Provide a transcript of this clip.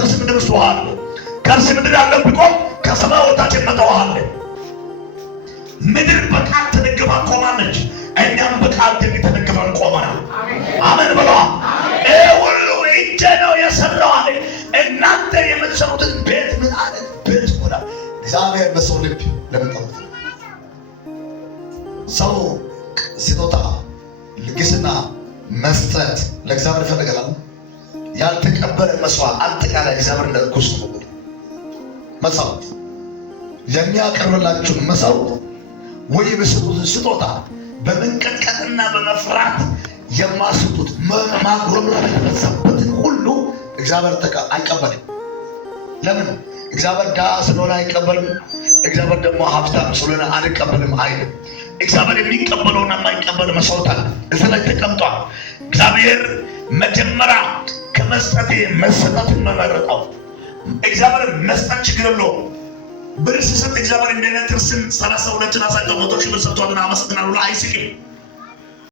ከርስ ምድር ውስጥ ውሃ አለ። ከርስ ምድር ያለው ቢቆም ከሰማይ ወታች የመጣ ውሃ አለ። ምድር በቃል ተደግፋ ቆማለች። እኛም በቃል ተደግፈን ቆመናል። አሜን በሏ። ይሄ ሁሉ እጄ ነው የሰራው አለ። እናንተ የምትሰሩትን ቤት ምን አለ? ቤት ሆና እግዚአብሔር በሰው ልብ ለመጣው ሰው ስጦታ ልግስና መስጠት ለእግዚአብሔር ይፈልጋል። ያልተቀበለ መስዋዕት አጠቃላይ እግዚአብሔር እንደርኩስ ነው። መስዋዕት የሚያቀርብላችሁን መስዋዕት ወይ በስጦታ ስጦታ በመንቀጥቀጥና በመፍራት የማስጡት ማጉረምረም የተበዛበትን ሁሉ እግዚአብሔር አይቀበልም። ለምን? እግዚአብሔር ድሃ ስለሆነ አይቀበልም። እግዚአብሔር ደግሞ ሀብታም ስለሆነ አንቀበልም አይልም። እግዚአብሔር የሚቀበለውና የማይቀበል መስዋዕት አለ። እዚህ ላይ ተቀምጧል። እግዚአብሔር መጀመሪያ ከመስጠት መሰጠትን መመረጠው። እግዚአብሔር መስጠት ችግር የለውም። ብር ሲሰጥ እግዚአብሔር እንደነ ትርስን 32 አሳቀው 100 ሺህ ብር ሰጥቷልና አመሰግናለሁ አይስቅም።